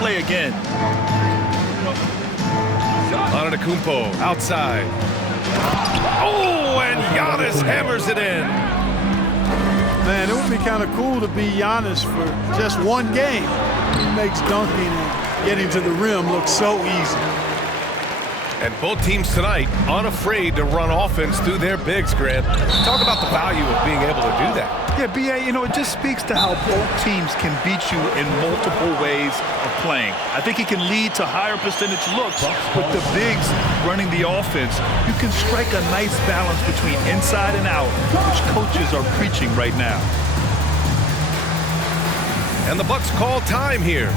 play again. Antetokounmpo outside. Oh, and Giannis hammers it in. Man, it would be kind of cool to be Giannis for just one game. He makes dunking and getting to the rim look so easy. And both teams tonight unafraid to run offense through their bigs, Grant. Talk about the value of being able to do that. Yeah, B.A., you know, it just speaks to how both teams can beat you in multiple ways of playing. I think he can lead to higher percentage looks. With the bigs running the offense, you can strike a nice balance between inside and out, which coaches are preaching right now. And the Bucks call time here.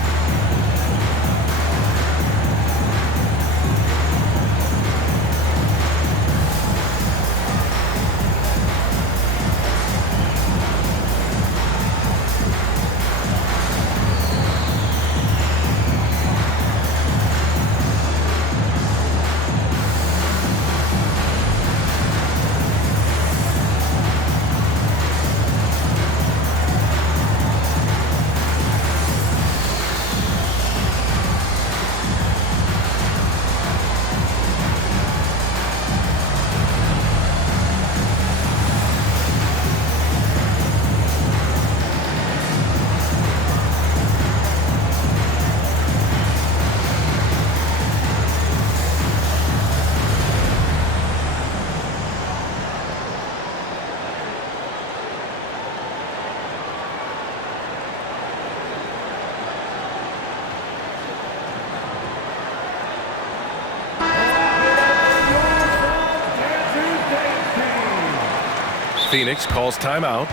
Phoenix calls timeout.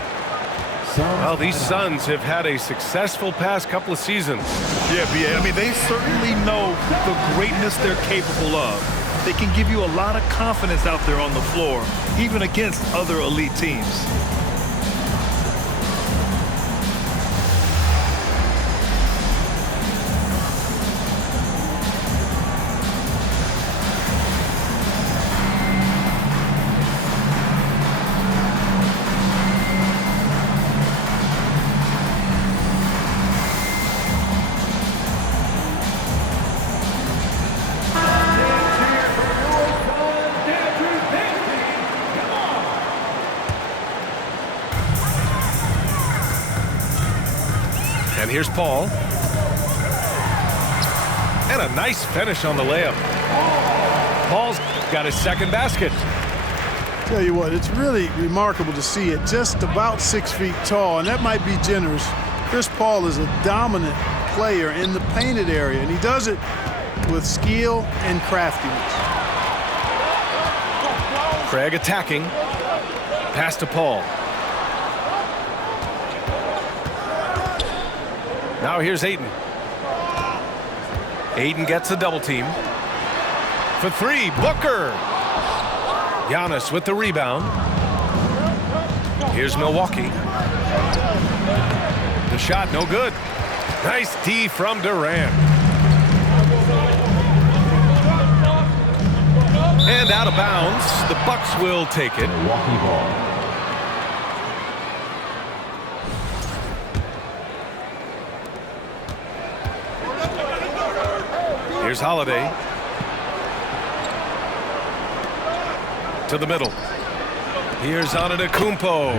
Well, these Suns have had a successful past couple of seasons. Yeah, B.A., I mean, they certainly know the greatness they're capable of. They can give you a lot of confidence out there on the floor, even against other elite teams. And here's Paul. And a nice finish on the layup. Paul's got his second basket. Tell you what, it's really remarkable to see it. Just about 6 feet tall, and that might be generous. Chris Paul is a dominant player in the painted area, and he does it with skill and craftiness. Craig attacking. Pass to Paul. Now here's Ayton. Ayton gets a double team. For three, Booker. Giannis with the rebound. Here's Milwaukee. The shot, no good. Nice D from Durant. And out of bounds. The Bucks will take it. Milwaukee ball. Here's Holiday. To the middle. Here's Antetokounmpo.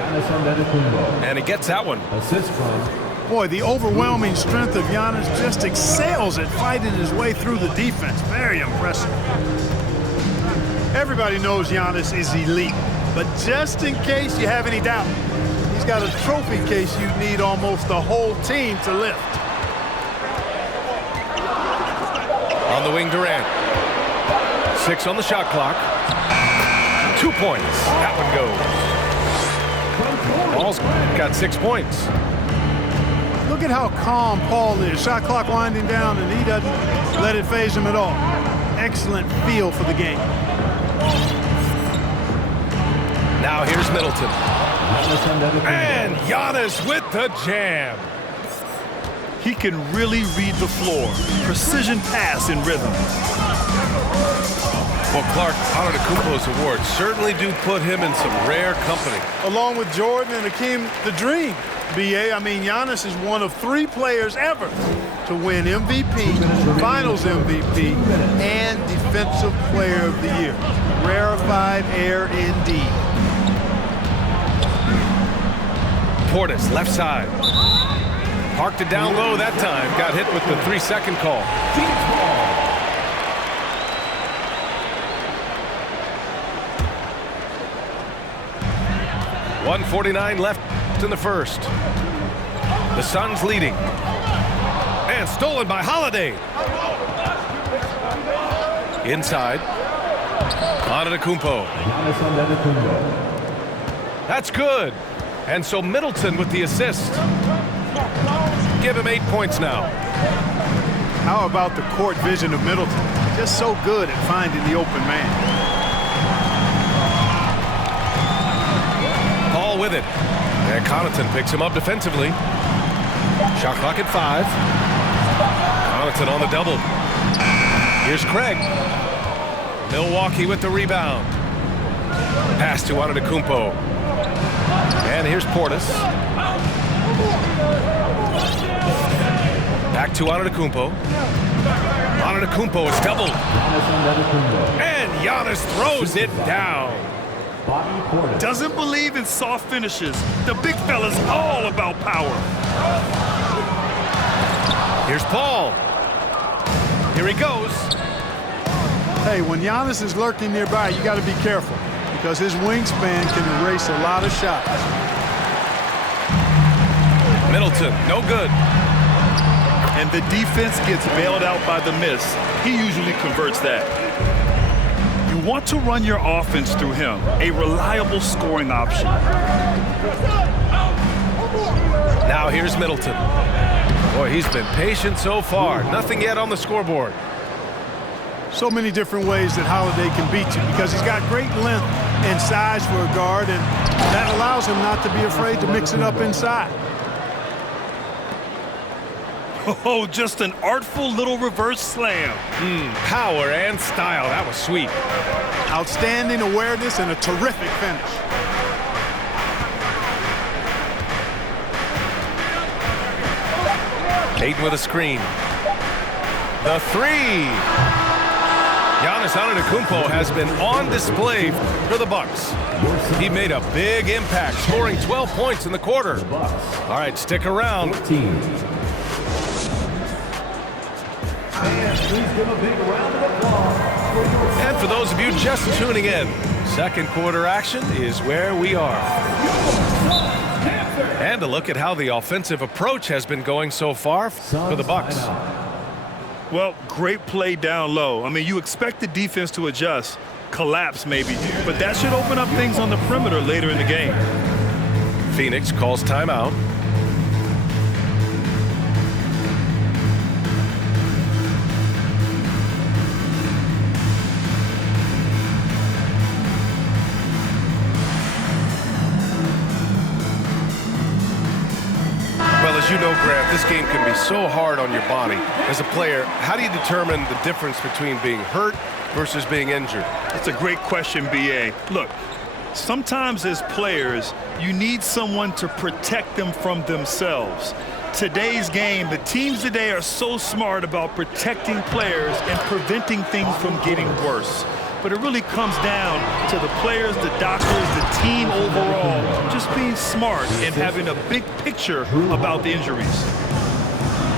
And he gets that one. Assist from. Boy, the overwhelming strength of Giannis just excels at fighting his way through the defense. Very impressive. Everybody knows Giannis is elite, but just in case you have any doubt, he's got a trophy case you need almost the whole team to lift. On the wing, Durant. 6 on the shot clock. 2 points. That one goes. Paul's got 6 points. Look at how calm Paul is. Shot clock winding down, and he doesn't let it faze him at all. Excellent feel for the game. Now here's Middleton. And Giannis with the jam. He can really read the floor. Precision pass in rhythm. Well, Clark, Antetokounmpo's awards certainly do put him in some rare company. Along with Jordan and Hakeem the Dream. BA, I mean, Giannis is one of 3 players ever to win MVP, Finals MVP, and Defensive Player of the Year. Rarefied air indeed. Portis, left side. Parked it down low that time. Got hit with the 3-second call. 1:49 left in the first. The Suns leading. And stolen by Holiday. Inside. Antetokounmpo. That's good. And so Middleton with the assist. Give him 8 points now. How about the court vision of Middleton? Just so good at finding the open man. Paul with it. And Connaughton picks him up defensively. Shot clock at 5. Connaughton on the double. Here's Craig. Milwaukee with the rebound. Pass to Antetokounmpo. And here's Portis. Back to Antetokounmpo. Antetokounmpo is doubled. And Giannis throws it down. Doesn't believe in soft finishes. The big fella's all about power. Here's Paul. Here he goes. Hey, when Giannis is lurking nearby, you got to be careful because his wingspan can erase a lot of shots. Middleton, no good. And the defense gets bailed out by the miss. He usually converts that. You want to run your offense through him, a reliable scoring option. Now here's Middleton. Boy, he's been patient so far. Nothing yet on the scoreboard. So many different ways that Holiday can beat you because he's got great length and size for a guard, and that allows him not to be afraid to mix it up inside. Oh, just an artful little reverse slam. Power and style. That was sweet. Outstanding awareness and a terrific finish. Ayton with a screen. The 3. Giannis Antetokounmpo has been on display for the Bucks. He made a big impact, scoring 12 points in the quarter. All right, stick around. And for those of you just tuning in, second quarter action is where we are. And a look at how the offensive approach has been going so far for the Bucks. Well, great play down low. I mean, you expect the defense to adjust, collapse maybe, but that should open up things on the perimeter later in the game. Phoenix calls timeout. As you know, Grant, this game can be so hard on your body. As a player, how do you determine the difference between being hurt versus being injured? That's a great question, B.A. Look, sometimes as players, you need someone to protect them from themselves. Today's game, the teams today are so smart about protecting players and preventing things from getting worse. But it really comes down to the players, the doctors, the team overall, just being smart and having a big picture about the injuries.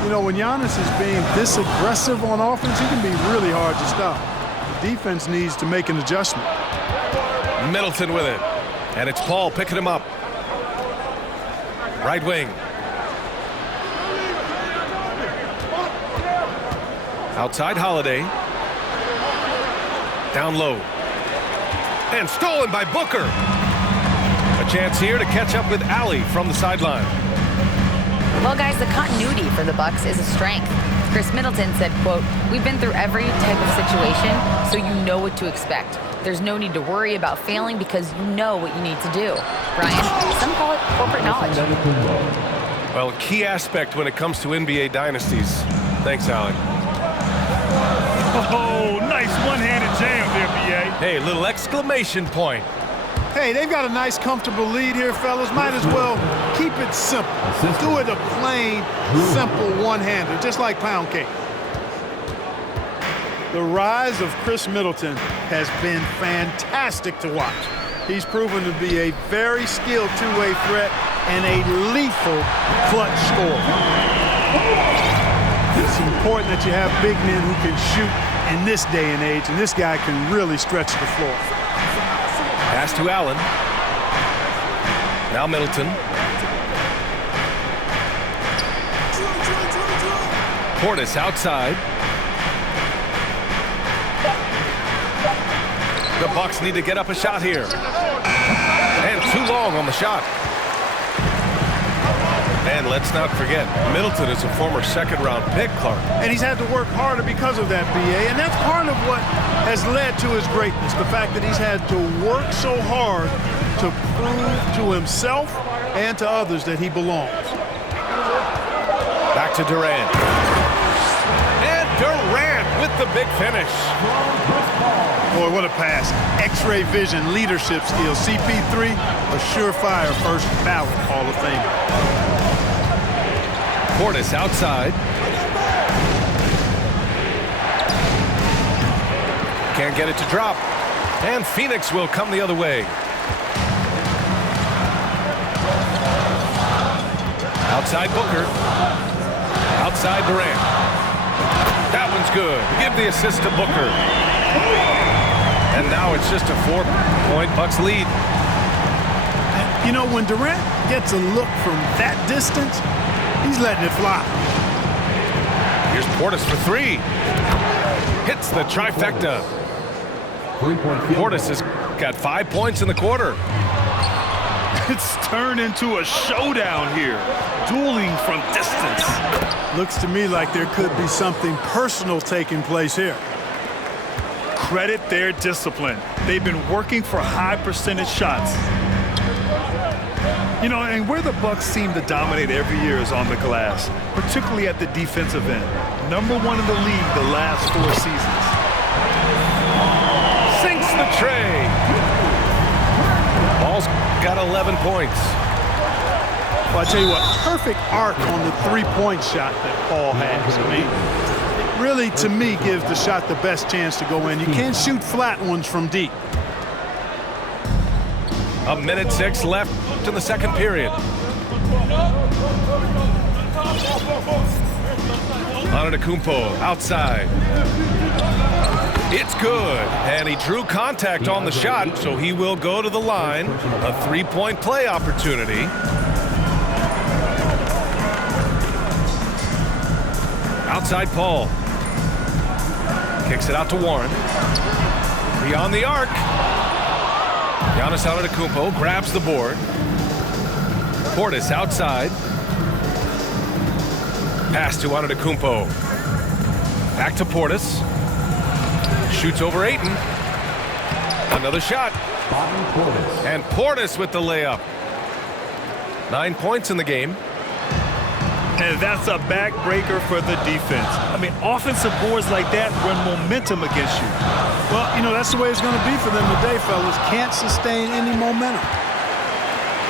You know, when Giannis is being this aggressive on offense, he can be really hard to stop. The defense needs to make an adjustment. Middleton with it. And it's Paul picking him up. Right wing. Outside Holiday. Down low. And stolen by Booker. A chance here to catch up with Allie from the sideline. Well, guys, the continuity for the Bucks is a strength. Chris Middleton said, quote, "We've been through every type of situation, so you know what to expect. There's no need to worry about failing because you know what you need to do." Brian, some call it corporate knowledge. Well, a key aspect when it comes to NBA dynasties. Thanks, Allie. Oh, nice one-handed jam there, B.A. Hey, little exclamation point. Hey, they've got a nice, comfortable lead here, fellas. Might as well keep it simple. Do it a plain, simple one-hander, just like pound cake. The rise of Chris Middleton has been fantastic to watch. He's proven to be a very skilled two-way threat and a lethal clutch scorer. It's important that you have big men who can shoot in this day and age, and this guy can really stretch the floor. Pass to Allen. Now Middleton. Portis outside. The Bucks need to get up a shot here. And too long on the shot. And let's not forget, Middleton is a former second-round pick, Clark. And he's had to work harder because of that, B.A., and that's part of what has led to his greatness, the fact that he's had to work so hard to prove to himself and to others that he belongs. Back to Durant. And Durant with the big finish. Boy, what a pass. X-ray vision, leadership skills. CP3, a surefire first ballot Hall of Famer. Portis outside. Can't get it to drop. And Phoenix will come the other way. Outside Booker. Outside Durant. That one's good. Give the assist to Booker. And now it's just a 4-point Bucks lead. You know, when Durant gets a look from that distance, he's letting it fly. Here's Portis for three. Hits the trifecta. Portis has got 5 points in the quarter. It's turned into a showdown here. Dueling from distance. Looks to me like there could be something personal taking place here. Credit their discipline. They've been working for high percentage shots. You know, and where the Bucks seem to dominate every year is on the glass, particularly at the defensive end. #1 in the league the last 4 seasons. Sinks the tray. Ball's got 11 points. Well, I tell you what, perfect arc on the three-point shot that Paul has. I mean, it really, to me, gives the shot the best chance to go in. You can't shoot flat ones from deep. 1:06 left in the second period. Antetokounmpo outside. It's good. And he drew contact on the shot, so he will go to the line. A 3-point play opportunity. Outside Paul. Kicks it out to Warren. Beyond the arc. Giannis Antetokounmpo grabs the board. Portis outside. Pass to Antetokounmpo. Back to Portis. Shoots over Ayton. Another shot. And Portis with the layup. 9 points in the game. And that's a backbreaker for the defense. I mean, offensive boards like that run momentum against you. Well, you know, that's the way it's going to be for them today, fellas. Can't sustain any momentum.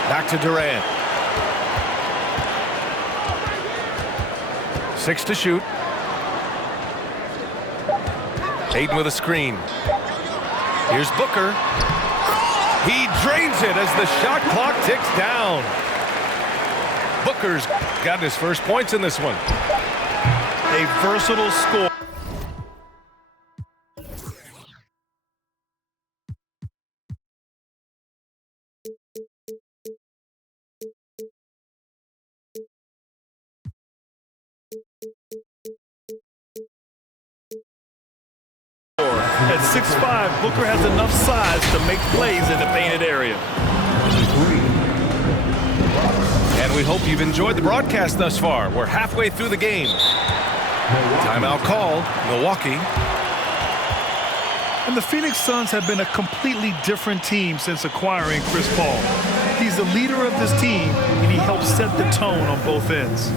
Back to Durant. 6 to shoot. Ayton with a screen. Here's Booker. He drains it as the shot clock ticks down. Booker's got his first points in this one. A versatile score. At 6'5", Booker has enough size to make plays in the painted area. And we hope you've enjoyed the broadcast thus far. We're halfway through the game. Timeout called, Milwaukee. And the Phoenix Suns have been a completely different team since acquiring Chris Paul. He's the leader of this team, and he helps set the tone on both ends.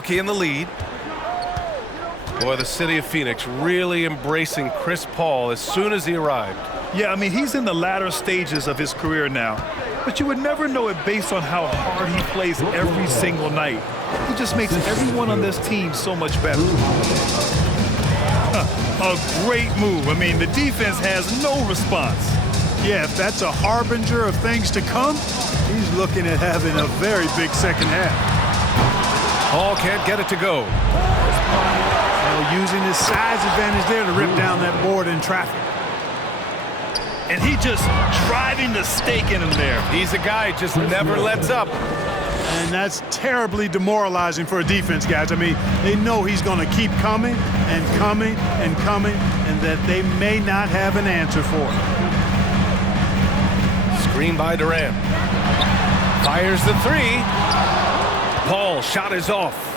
Milwaukee in the lead. Boy, the city of Phoenix really embracing Chris Paul as soon as he arrived. Yeah, I mean, he's in the latter stages of his career now, but you would never know it based on how hard he plays every single night. He just makes everyone on this team so much better. A great move. I mean, the defense has no response. Yeah, if that's a harbinger of things to come, he's looking at having a very big second half. Paul can't get it to go. Using his size advantage there to rip down that board in traffic. And he just driving the stake in him there. He's a guy just never lets up. And that's terribly demoralizing for a defense, guys. I mean, they know he's going to keep coming and coming and coming, and that they may not have an answer for it. Screen by Durant. Fires the three. Paul shot is off.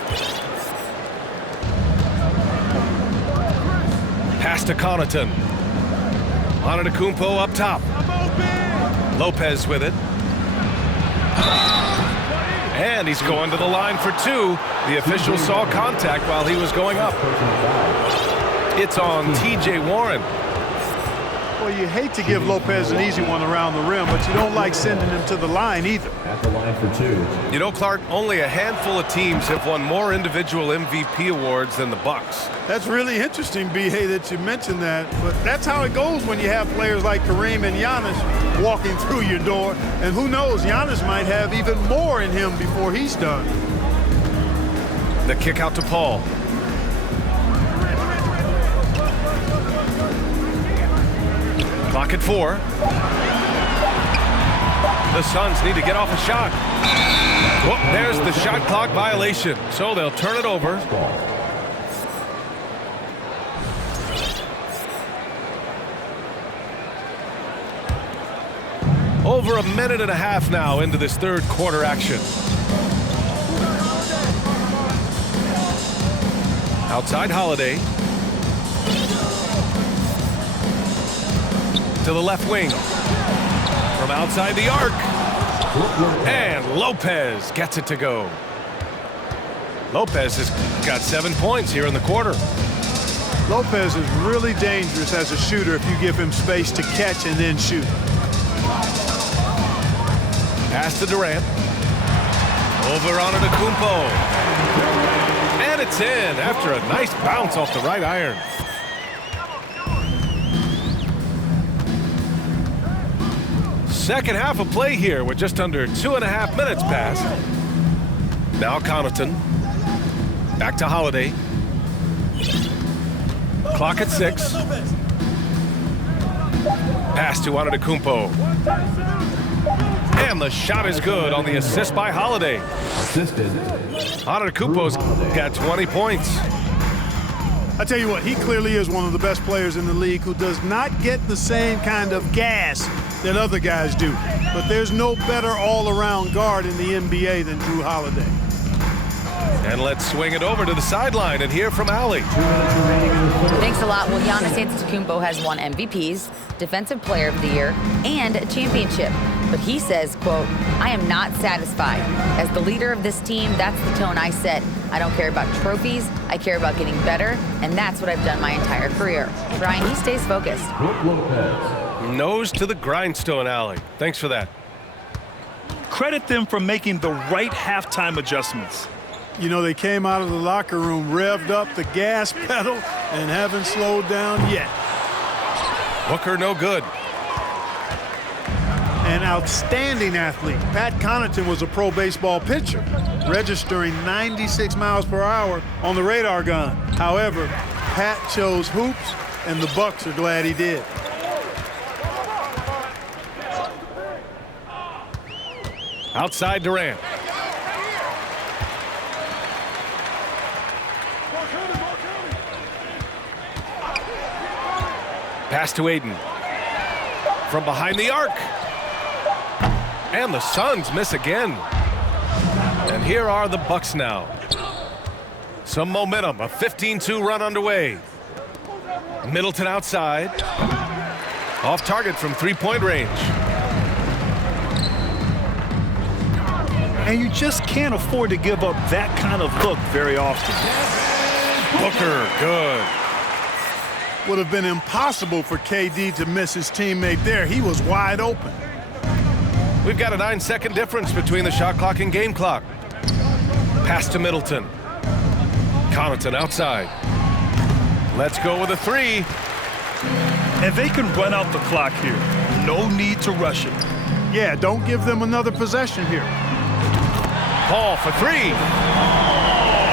Pass to Connaughton. Antetokounmpo up top. Lopez with it. And he's going to the line for two. The official saw contact while he was going up. It's on T.J. Warren. Well, you hate to give Lopez an easy one around the rim, but you don't like sending him to the line either. At the line for two. You know, Clark, only a handful of teams have won more individual MVP awards than the Bucks. That's really interesting, B.A., that you mentioned that. But that's how it goes when you have players like Kareem and Giannis walking through your door. And who knows, Giannis might have even more in him before he's done. The kick out to Paul. Clock at 4. The Suns need to get off a shot. Whoop, there's the shot clock violation. So they'll turn it over. Over a minute and a half now into this third quarter action. Outside Holiday. To the left wing. From outside the arc. And Lopez gets it to go. Lopez has got 7 points here in the quarter. Lopez is really dangerous as a shooter if you give him space to catch and then shoot. Pass to Durant. Over on Antetokounmpo. And it's in after a nice bounce off the right iron. Second half of play here with just under 2.5 minutes passed. Now Connaughton. Back to Holiday. Clock at 6. Pass to Antetokounmpo. And the shot is good on the assist by Holiday. Assisted. Antetokounmpo's got 20 points. I tell you what, he clearly is one of the best players in the league who does not get the same kind of gas that other guys do. But there's no better all-around guard in the NBA than Jrue Holiday. And let's swing it over to the sideline and hear from Allie. Thanks a lot. Well, Giannis Antetokounmpo has won MVPs, Defensive Player of the Year, and a championship. But he says, quote, "I am not satisfied. As the leader of this team, that's the tone I set. I don't care about trophies. I care about getting better, and that's what I've done my entire career." Brian, he stays focused. Lopez. Nose to the grindstone, Allie. Thanks for that. Credit them for making the right halftime adjustments. You know, they came out of the locker room, revved up the gas pedal, and haven't slowed down yet. Booker no good. An outstanding athlete. Pat Connaughton was a pro baseball pitcher, registering 96 miles per hour on the radar gun. However, Pat chose hoops, and the Bucks are glad he did. Outside Durant. Pass to Aiden. From behind the arc. And the Suns miss again. And here are the Bucks now. Some momentum, a 15-2 run underway. Middleton outside. Off target from three-point range. And you just can't afford to give up that kind of look very often. Booker, good. Would have been impossible for KD to miss his teammate there. He was wide open. We've got a 9-second difference between the shot clock and game clock. Pass to Middleton. Connaughton outside. Let's go with a three. And they can run out the clock here. No need to rush it. Yeah, don't give them another possession here. Paul for three.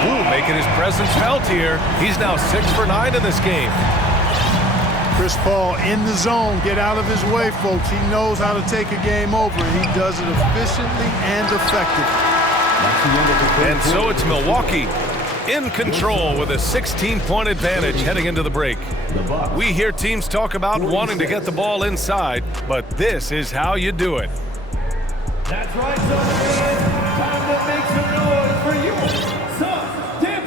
Ooh, making his presence felt here. He's now 6 for 9 in this game. Chris Paul in the zone. Get out of his way, folks. He knows how to take a game over, and he does it efficiently and effectively. And so it's Milwaukee in control with a 16-point advantage heading into the break. We hear teams talk about wanting to get the ball inside, but this is how you do it. That's right, time to make some noise for you.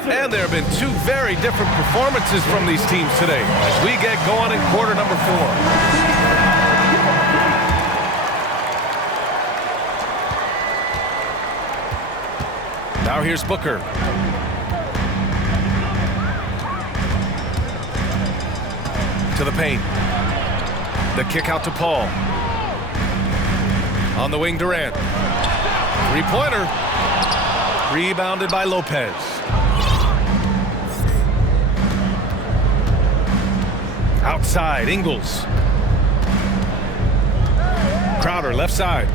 And there have been two very different performances from these teams today as we get going in quarter number 4. Now here's Booker. To the paint. The kick out to Paul. On the wing, Durant. Three-pointer. Rebounded by Lopez. Outside, Ingles. Crowder, left side.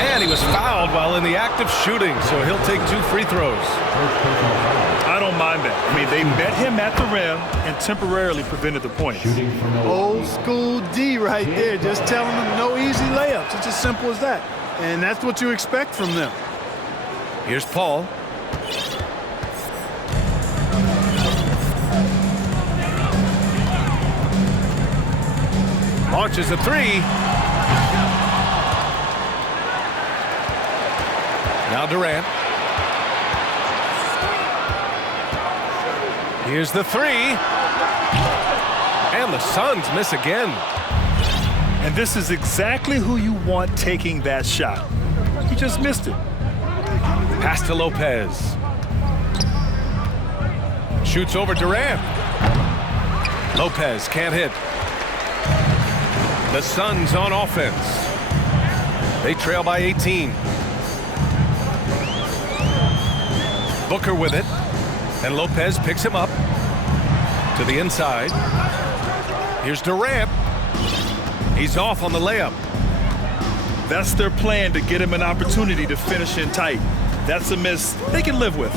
And he was fouled while in the act of shooting, so he'll take 2 free throws. I don't mind that. I mean, they met him at the rim and temporarily prevented the point. Old school D right there, just telling them no easy layups. It's as simple as that. And that's what you expect from them. Here's Paul. Launches a three. Now Durant. Here's the three. And the Suns miss again. And this is exactly who you want taking that shot. He just missed it. Pass to Lopez. Shoots over Durant. Lopez can't hit. The Suns on offense. They trail by 18. Booker with it. And Lopez picks him up to the inside. Here's Durant. He's off on the layup. That's their plan, to get him an opportunity to finish in tight. That's a miss they can live with.